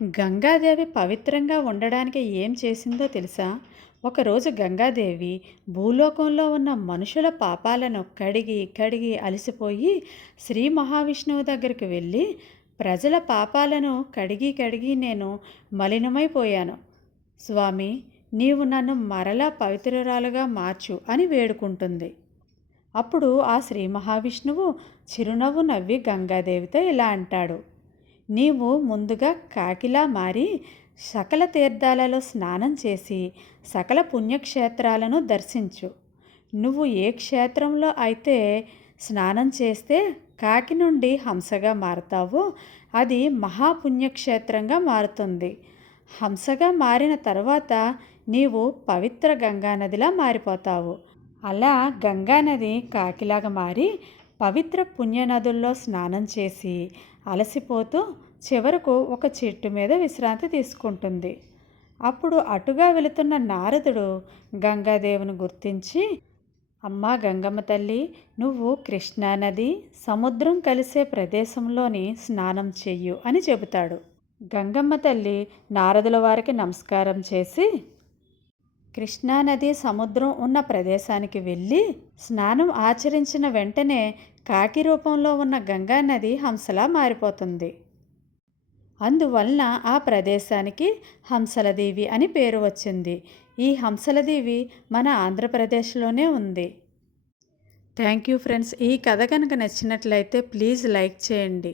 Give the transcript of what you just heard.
గంగాదేవి పవిత్రంగా ఉండడానికి ఏం చేసిందో తెలుసా? ఒకరోజు గంగాదేవి భూలోకంలో ఉన్న మనుషుల పాపాలను కడిగి కడిగి అలసిపోయి శ్రీ మహావిష్ణువు దగ్గరికి వెళ్ళి, ప్రజల పాపాలను కడిగి కడిగి నేను మలినమైపోయాను. స్వామి, నీవు నన్ను మరలా పవిత్రురాలుగా మార్చు అని వేడుకుంటుంది. అప్పుడు ఆ శ్రీ మహావిష్ణువు చిరునవ్వు నవ్వి గంగాదేవితో ఇలా అంటాడు: నీవు ముందుగా కాకిలా మారి సకల తీర్థాలలో స్నానం చేసి సకల పుణ్యక్షేత్రాలను దర్శించు. నువ్వు ఏ క్షేత్రంలో అయితే స్నానం చేస్తే కాకి నుండి హంసగా మారతావో అది మహాపుణ్యక్షేత్రంగా మారుతుంది. హంసగా మారిన తర్వాత నీవు పవిత్ర గంగానదిలా మారిపోతావు. అలా గంగానది కాకిలాగా మారి పవిత్ర పుణ్యనదుల్లో స్నానం చేసి అలసిపోతూ చివరకు ఒక చెట్టు మీద విశ్రాంతి తీసుకుంటుంది. అప్పుడు అటుగా వెళుతున్న నారదుడు గంగాదేవిని గుర్తించి, అమ్మా గంగమ్మ తల్లి, నువ్వు కృష్ణానది సముద్రం కలిసే ప్రదేశంలోని స్నానం చెయ్యు అని చెబుతాడు. గంగమ్మ తల్లి నారదుల వారికి నమస్కారం చేసి కృష్ణానది సముద్రం ఉన్న ప్రదేశానికి వెళ్ళి స్నానం ఆచరించిన వెంటనే కాకి రూపంలో ఉన్న గంగానది హంసలా మారిపోతుంది. అందువలన ఆ ప్రదేశానికి హంసలదేవి అని పేరు వచ్చింది. ఈ హంసలదేవి మన ఆంధ్రప్రదేశ్లోనే ఉంది. Thank you friends. ఈ కథ కనుక నచ్చినట్లయితే ప్లీజ్ లైక్ చేయండి.